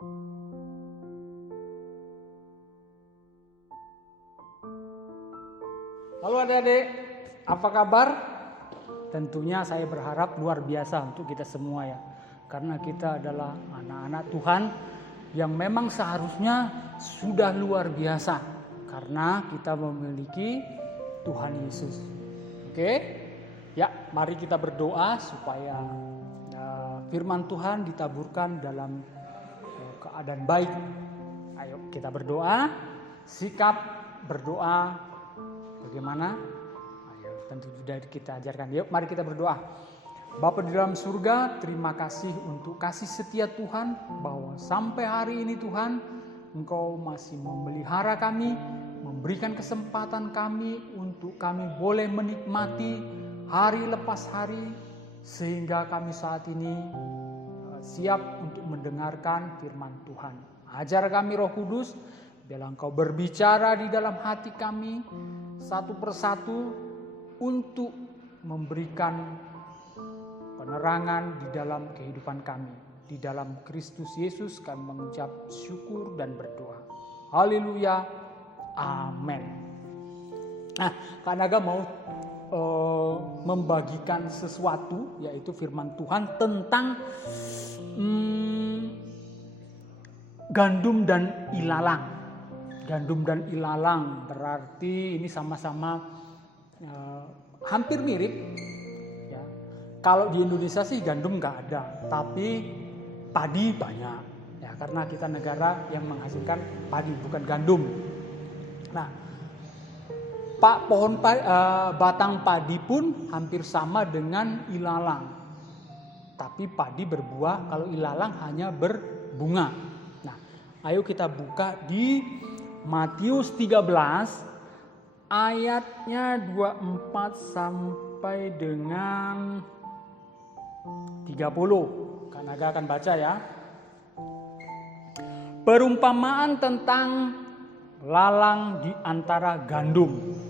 Halo adik-adik, apa kabar? Tentunya saya berharap luar biasa untuk kita semua ya. Karena kita adalah anak-anak Tuhan yang memang seharusnya sudah luar biasa. Karena kita memiliki Tuhan Yesus. Oke? Ya, mari kita berdoa supaya firman Tuhan ditaburkan dalam keadaan baik. Ayo kita berdoa, sikap berdoa. Bagaimana? Ayo, tentu sudah kita ajarkan. Yuk, mari kita berdoa. Bapa di dalam surga, terima kasih untuk kasih setia Tuhan bahwa sampai hari ini Tuhan, Engkau masih memelihara kami, memberikan kesempatan kami untuk kami boleh menikmati hari lepas hari sehingga kami saat ini siap untuk mendengarkan firman Tuhan. Ajar kami Roh Kudus, biarlah Engkau berbicara di dalam hati kami satu persatu untuk memberikan penerangan di dalam kehidupan kami. Di dalam Kristus Yesus kami mengucap syukur dan berdoa. Haleluya. Amin. Nah, Kak Naga mau membagikan sesuatu, yaitu firman Tuhan tentang gandum dan ilalang. Gandum dan ilalang berarti ini sama-sama hampir mirip. Ya. Kalau di Indonesia sih gandum nggak ada, tapi padi banyak. Ya, karena kita negara yang menghasilkan padi bukan gandum. Nah, batang padi pun hampir sama dengan ilalang. Tapi padi berbuah, kalau ilalang hanya berbunga. Nah, ayo kita buka di Matius 13 ayatnya 24 sampai dengan 30. Kak Naga akan baca ya. Perumpamaan tentang lalang di antara gandum.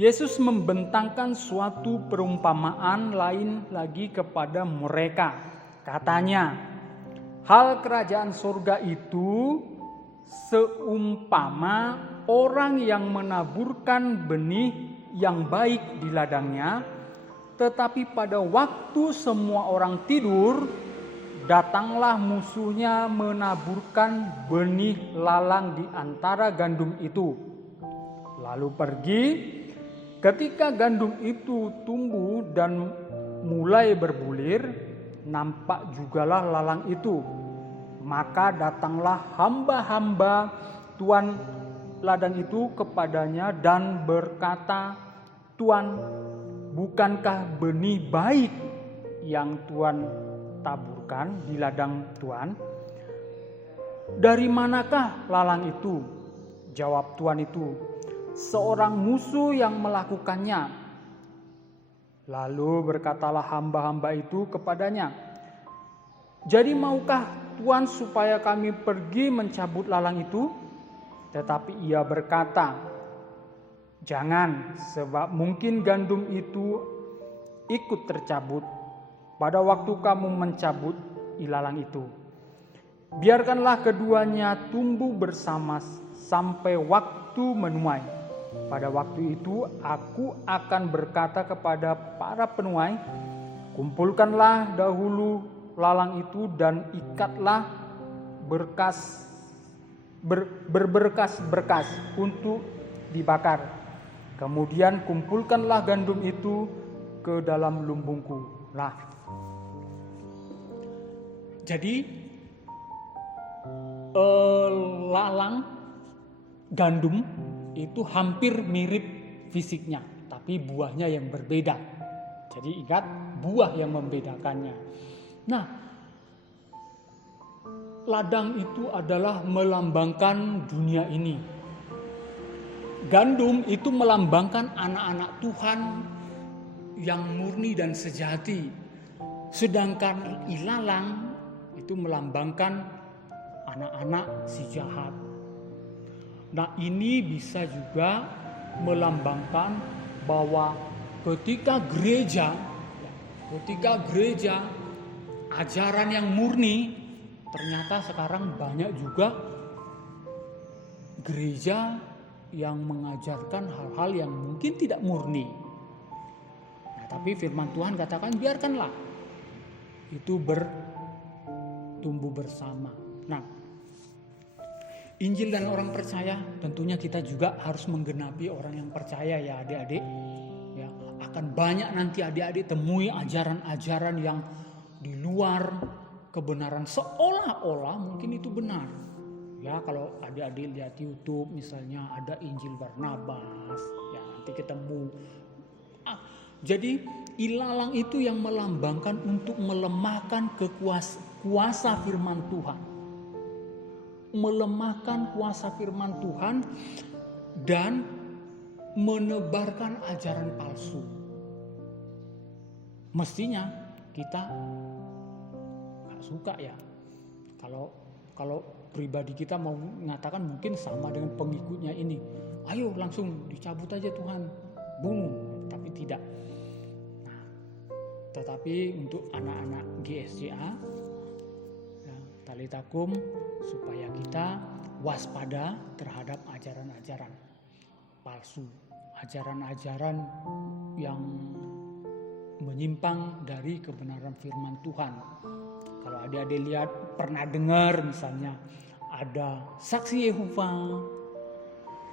Yesus membentangkan suatu perumpamaan lain lagi kepada mereka. Katanya, hal kerajaan surga itu seumpama orang yang menaburkan benih yang baik di ladangnya, tetapi pada waktu semua orang tidur, datanglah musuhnya menaburkan benih lalang di antara gandum itu. Lalu pergi, ketika gandum itu tumbuh dan mulai berbulir, nampak jugalah lalang itu. Maka datanglah hamba-hamba tuan ladang itu kepadanya dan berkata, "Tuan, bukankah benih baik yang Tuan taburkan di ladang Tuan? Dari manakah lalang itu?" Jawab tuan itu, "Seorang musuh yang melakukannya." Lalu berkatalah hamba-hamba itu kepadanya, "Jadi maukah Tuan supaya kami pergi mencabut lalang itu?" Tetapi ia berkata, "Jangan, sebab mungkin gandum itu ikut tercabut pada waktu kamu mencabut ilalang itu. Biarkanlah keduanya tumbuh bersama sampai waktu menuai. Pada waktu itu aku akan berkata kepada para penuai, kumpulkanlah dahulu lalang itu dan ikatlah berberkas-berkas untuk dibakar. Kemudian kumpulkanlah gandum itu ke dalam lumbungku." Nah, jadi lalang gandum itu hampir mirip fisiknya, tapi buahnya yang berbeda. Jadi ingat, buah yang membedakannya. Nah, ladang itu adalah melambangkan dunia ini. Gandum itu melambangkan anak-anak Tuhan yang murni dan sejati. Sedangkan ilalang itu melambangkan anak-anak si jahat. Nah, ini bisa juga melambangkan bahwa ketika gereja ajaran yang murni ternyata sekarang banyak juga gereja yang mengajarkan hal-hal yang mungkin tidak murni. Nah, tapi firman Tuhan katakan biarkanlah itu bertumbuh bersama. Nah, Injil dan orang percaya tentunya kita juga harus menggenapi orang yang percaya ya adik-adik. Ya, akan banyak nanti adik-adik temui ajaran-ajaran yang di luar kebenaran seolah-olah mungkin itu benar. Ya, kalau adik-adik lihat YouTube misalnya ada Injil Barnabas, ya nanti ketemu. Jadi ilalang itu yang melambangkan untuk melemahkan kuasa firman Tuhan. Melemahkan kuasa firman Tuhan dan menebarkan ajaran palsu. Mestinya kita gak suka ya kalau pribadi kita mau mengatakan mungkin sama dengan pengikutnya ini, ayo langsung dicabut aja Tuhan, bunuh. Tapi tidak. Nah, tetapi untuk anak-anak GSJA Talitakum, supaya kita waspada terhadap ajaran-ajaran palsu, ajaran-ajaran yang menyimpang dari kebenaran firman Tuhan. Kalau adik-adik lihat, pernah dengar misalnya ada saksi Yehova,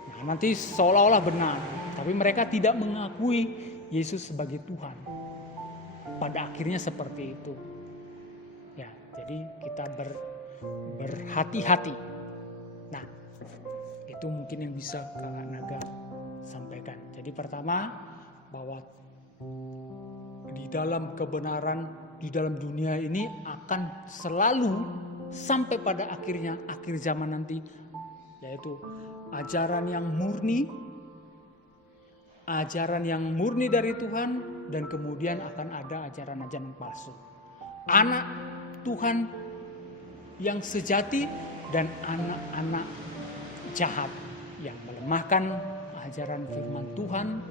nah nanti seolah-olah benar, tapi mereka tidak mengakui Yesus sebagai Tuhan. Pada akhirnya seperti itu. Ya, jadi kita berhati-hati. Nah, itu mungkin yang bisa Kakak Naga sampaikan. Jadi pertama, bahwa di dalam kebenaran, di dalam dunia ini akan selalu sampai pada akhirnya, akhir zaman nanti, yaitu ajaran yang murni, dari Tuhan, dan kemudian akan ada ajaran-ajaran palsu. Anak Tuhan yang sejati dan anak-anak jahat yang melemahkan ajaran firman Tuhan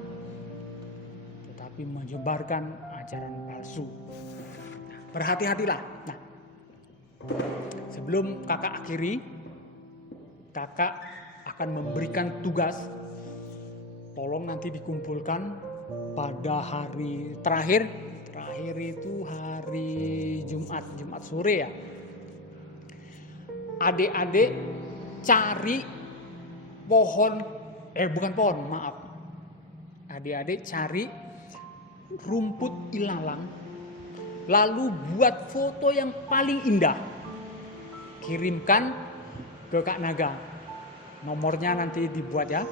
tetapi menyebarkan ajaran palsu. Berhati-hatilah. Nah, sebelum kakak akhiri, kakak akan memberikan tugas, tolong nanti dikumpulkan pada hari terakhir itu hari Jumat sore ya. Adik-adik cari adik-adik cari rumput ilalang, lalu buat foto yang paling indah, kirimkan ke Kak Naga. Nomornya nanti dibuat ya.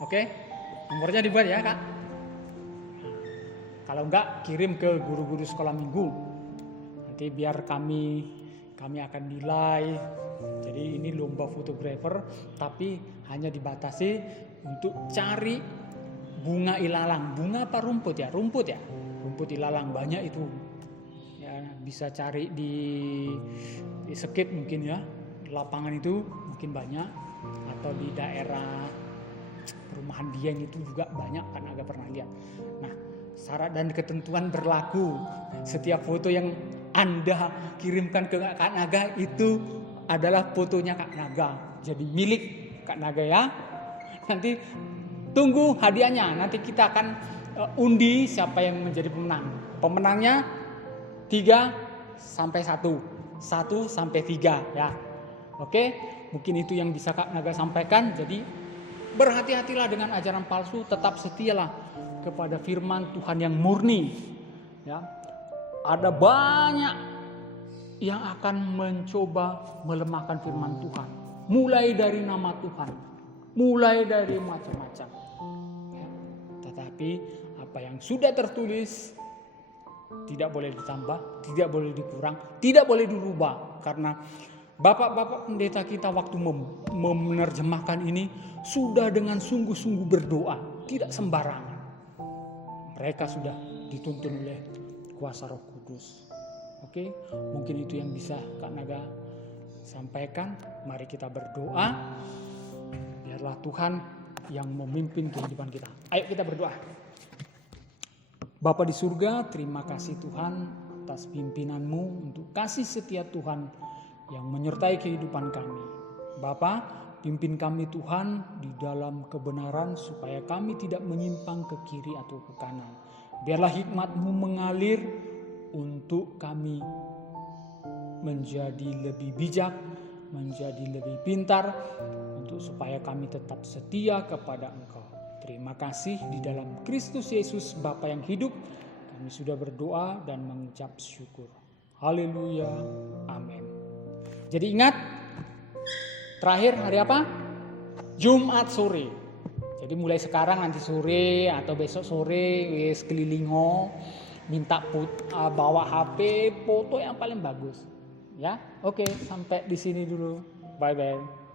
Oke, nomornya dibuat ya Kak. Kalau enggak, kirim ke guru-guru sekolah minggu. Nanti biar kami akan nilai. Jadi ini lomba fotografer, tapi hanya dibatasi untuk cari bunga ilalang. Bunga apa rumput ya? Rumput ilalang banyak itu. Ya, bisa cari di Sekip mungkin ya. Lapangan itu mungkin banyak, atau di daerah perumahan Dieng itu juga banyak, kan agak pernah lihat. Nah, syarat dan ketentuan berlaku. Setiap foto yang Anda kirimkan ke Kak Naga itu adalah fotonya Kak Naga. Jadi milik Kak Naga ya. Nanti tunggu hadiahnya. Nanti kita akan undi siapa yang menjadi pemenang. Pemenangnya 3 sampai 1. 1 sampai 3 ya. Oke, mungkin itu yang bisa Kak Naga sampaikan. Jadi berhati-hatilah dengan ajaran palsu, tetap setialah kepada firman Tuhan yang murni. Ya, ada banyak yang akan mencoba melemahkan firman Tuhan, mulai dari nama Tuhan, mulai dari macam-macam. Ya, tetapi apa yang sudah tertulis tidak boleh ditambah, tidak boleh dikurang, tidak boleh dirubah, karena bapak-bapak pendeta kita waktu menerjemahkan ini sudah dengan sungguh-sungguh berdoa, tidak sembarangan. Mereka sudah dituntun oleh kuasa Roh Kudus. Oke, mungkin itu yang bisa Kak Naga sampaikan. Mari kita berdoa. Biarlah Tuhan yang memimpin kehidupan kita. Ayo kita berdoa. Bapa di surga, terima kasih Tuhan atas pimpinan-Mu, untuk kasih setia Tuhan yang menyertai kehidupan kami. Bapa, pimpin kami Tuhan di dalam kebenaran supaya kami tidak menyimpang ke kiri atau ke kanan. Biarlah hikmat-Mu mengalir untuk kami menjadi lebih bijak, menjadi lebih pintar, untuk supaya kami tetap setia kepada Engkau. Terima kasih di dalam Kristus Yesus Bapa yang hidup. Kami sudah berdoa dan mengucap syukur. Haleluya. Amin. Jadi ingat, terakhir hari apa? Jumat sore. Jadi mulai sekarang nanti sore atau besok sore wis keliling minta bawa HP foto yang paling bagus. Ya, oke, sampai di sini dulu. Bye bye.